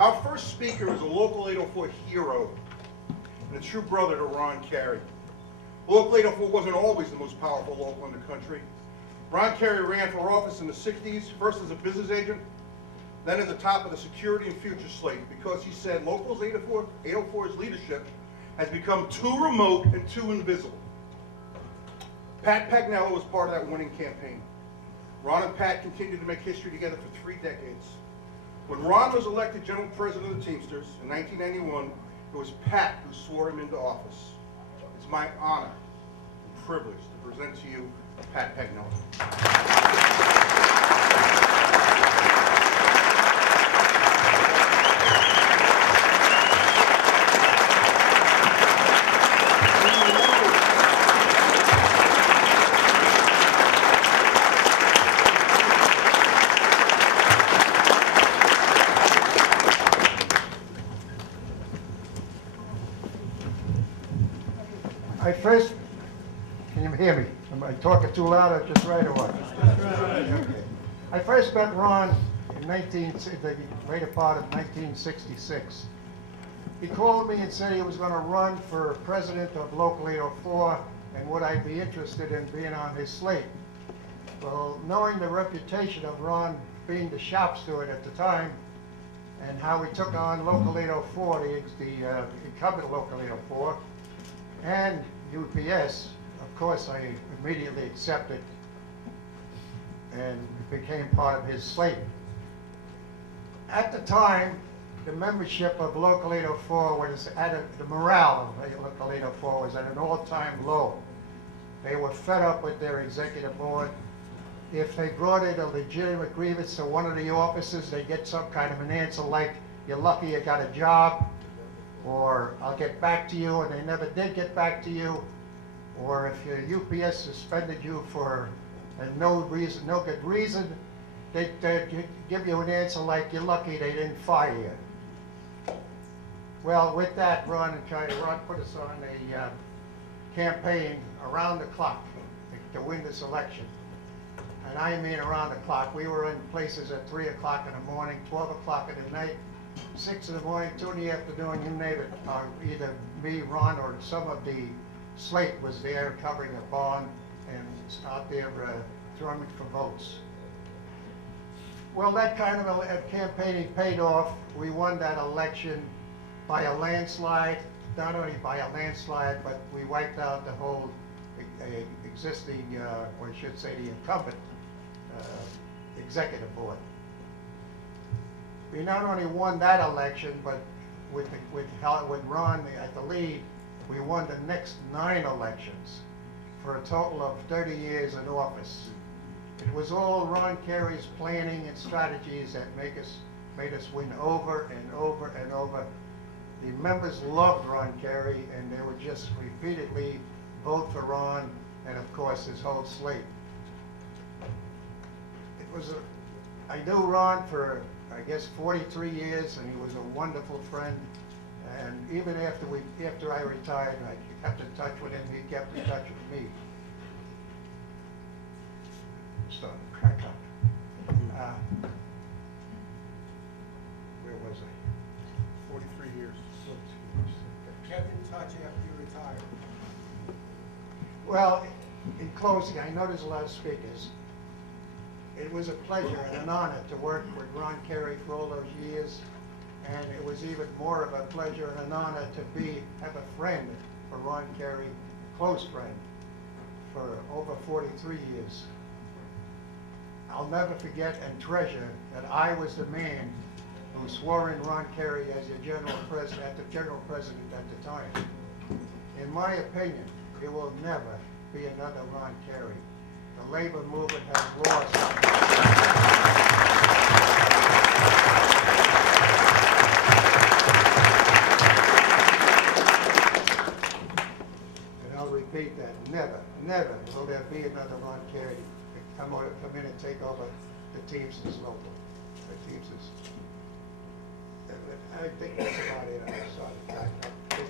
Our first speaker is a local 804 hero and a true brother to Ron Carey. Local 804 wasn't always the most powerful local in the country. Ron Carey ran for office in the 60s, first as a business agent, then at the top of the Security and Future slate, because he said Locals 804's leadership has become too remote and too invisible. Pat Pagnanella was part of that winning campaign. Ron and Pat continued to make history together for 3 decades. When Ron was elected General President of the Teamsters in 1991, it was Pat who swore him into office. It's my honor and privilege to present to you Pat Pagnanella. First, can you hear me? Am I talking too loud or just right or what? Okay. I first met Ron in the later part of 1966. He called me and said he was going to run for president of Local 804 and would I be interested in being on his slate. Well, knowing the reputation of Ron being the shop steward at the time and how he took on Local 804, the incumbent Local 804, and UPS, of course, I immediately accepted and became part of his slate. At the time, the membership of Local 804 was the morale of Local 804 was at an all-time low. They were fed up with their executive board. If they brought in a legitimate grievance to one of the offices, they get some kind of an answer like, "You're lucky you got a job," or "I'll get back to you," and they never did get back to you. Or if your UPS suspended you for no good reason, they'd give you an answer like, "You're lucky they didn't fire you." Well, with that, Ron put us on a campaign around the clock to win this election. And I mean around the clock. We were in places at 3 o'clock in the morning, 12 o'clock in the night, 6 in the morning, 2 in the afternoon, you name it. Either me, Ron, or some of the slate was there covering a bond and out there throwing for votes. Well, that kind of campaigning paid off. We won that election by a landslide, not only by a landslide, but we wiped out the whole existing, or I should say the incumbent executive board. We not only won that election, but with Ron at the lead, we won the next 9 elections for a total of 30 years in office. It was all Ron Carey's planning and strategies that made us win over and over and over. The members loved Ron Carey, and they would just repeatedly vote for Ron and, of course, his whole slate. I knew Ron for, I guess, 43 years, and he was a wonderful friend. And even after I retired, I kept in touch with him. He kept in touch with me. Starting to crack up. Where was I? 43 years. Kept in touch after you retired. Well, in closing, I know there's a lot of speakers. It was a pleasure and an honor to work with Ron Carey for all those years. And it was even more of a pleasure and an honor to have a friend for Ron Carey, a close friend, for over 43 years. I'll never forget and treasure that I was the man who swore in Ron Carey as the general president at the time. In my opinion, there will never be another Ron Carey. The labor movement has lost. Repeat that. Never will there be another Ron Carey to come in and take over the Teamsters local. The Teamsters. I think that's about it. I'm sorry. I think